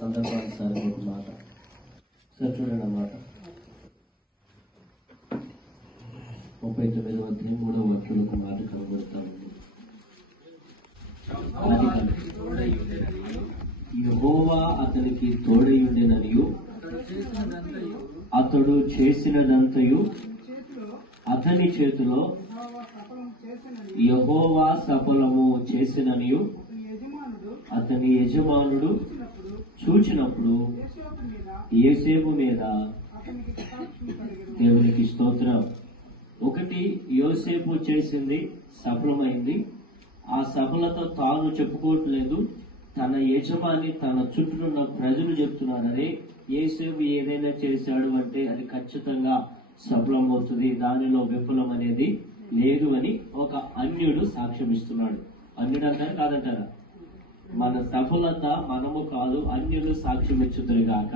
సందర్భానికి ఒక మాట. సార్ చూడండి అన్నమాట ముప్పై తొమ్మిది వద్ద మూడవ వాక్యం ఒక మాట కనబడుతూ ఉంది. యహోవా అతనికి తోడై అతడు చేసినదంతయు అతని చేతిలో యహోవా సఫలము చేసిననియు అతని యజమానుడు చూచినప్పుడు ఏసేపు మీద దేవునికి స్తోత్రం. ఒకటి యోసేపు చేసింది సఫలమైంది. ఆ సఫలత తాను చెప్పుకోవట్లేదు. తన యజమాని తన చుట్టూనున్న ప్రజలు చెప్తున్నారని ఏసేపు ఏదైనా చేశాడు అంటే అది ఖచ్చితంగా సఫలమవుతుంది. దానిలో విఫలం అనేది లేదు అని ఒక అన్యుడు సాక్ష్యం ఇస్తున్నాడు అన్యుడు అంటారు కాదంటారా? మన సఫలత మనము కాదు అన్యులు సాక్ష్యం ఇచ్చుదురుగాక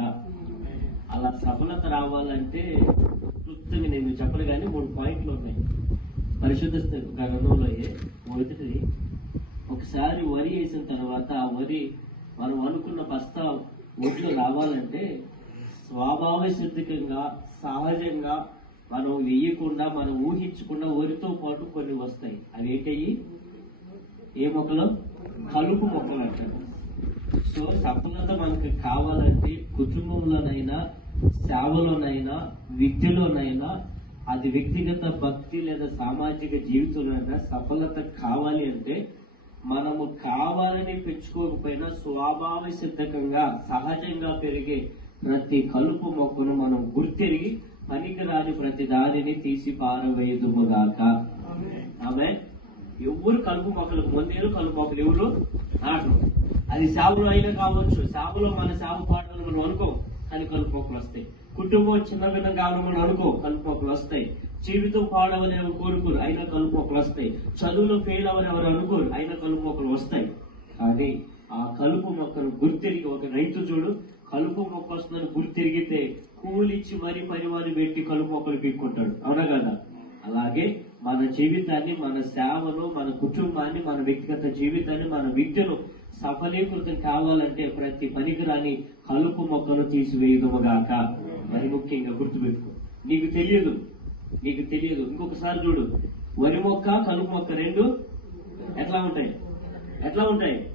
అలా సఫలత రావాలంటే క్లుప్తంగా నేను చెప్పను కానీ మూడు పాయింట్లు ఉన్నాయి. పరిశుద్ధ గ్రంథంలో మొదటిది ఒకసారి వరి వేసిన తర్వాత ఆ వరి మనం అనుకున్న బస్తా ఒడ్లు రావాలంటే స్వాభావ సిద్ధికంగా సహజంగా మనం వేయకుండా మనం ఊహించకుండా వరితో పాటు కొన్ని వస్తాయి. అవి ఏంటయ్యి ఏ మొక్కలు? కలుపు మొక్కలు అంటారు సో సఫలత మనకి కావాలంటే కుటుంబంలోనైనా సేవలోనైనా విద్యలోనైనా అది వ్యక్తిగత భక్తి లేదా సామాజిక జీవితంలోనైనా సఫలత కావాలి అంటే మనము కావాలని పెంచుకోకపోయినా స్వభావ సిద్ధకంగా సహజంగా పెరిగే ప్రతి కలుపు మొక్కను మనం గుర్తెరిగి పనికిరాని ప్రతి దారిని తీసి పారవేయుదుముగాక ఆమె ఎవరు కలుపు మొక్కలు మొన్నేరు కలుపు మొక్కలు ఎవరు? నాటరు అది సాగులో అయినా కావచ్చు. సాగులో మన సాగు పాటలు మనం అనుకో కానీ కలుపు మొక్కలు వస్తాయి. కుటుంబం చిన్న భిన్నం కావాలని మనం అనుకో కలుపు మొక్కలు వస్తాయి. జీవితం పాడవని ఎవరు కోరుకోరు అయినా కలుపు మొక్కలు వస్తాయి. చదువులో ఫెయిల్ అవని ఎవరు అనుకోరు అయినా కలుపు మొక్కలు వస్తాయి. కానీ ఆ కలుపు మొక్కను గుర్తిరిగి ఒక రైతు చూడు కలుపు మొక్క వస్తుందని గుర్తిరిగితే కూలిచ్చి మరి పరివారు పెట్టి కలుపు మొక్కలు పీక్కుంటాడు. అవునా కదా? అలాగే మన జీవితాన్ని మన సేవను మన కుటుంబాన్ని మన వ్యక్తిగత జీవితాన్ని మన విద్యను సఫలీకృతం కావాలంటే ప్రతి పనికిరాని కలుపు మొక్కను తీసివేయదుముగాక. మరి ముఖ్యంగా గుర్తుపెట్టుకో. నీకు తెలియదు. నీకు తెలియదు. ఇంకొకసారి చూడు. వరి మొక్క కలుపు మొక్క రెండు ఎట్లా ఉంటాయి? ఎట్లా ఉంటాయి?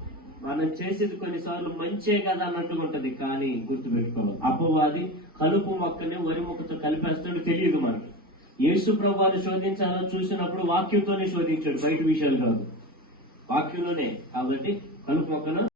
మనం చేసేది కొన్నిసార్లు మంచే కదా అన్నట్టుగా ఉంటది. కానీ గుర్తుపెట్టుకోవాలి అపవాది కలుపు మొక్కని వరి మొక్కతో కలిపేస్తాడు తెలియదు మనకి. యేసు ప్రభాన్ని శోధించాలని చూసినప్పుడు వాక్యంతోనే శోధించాడు బయట విషయాలు కాదు. వాక్యంలోనే కాబట్టి కలుపు మొక్కను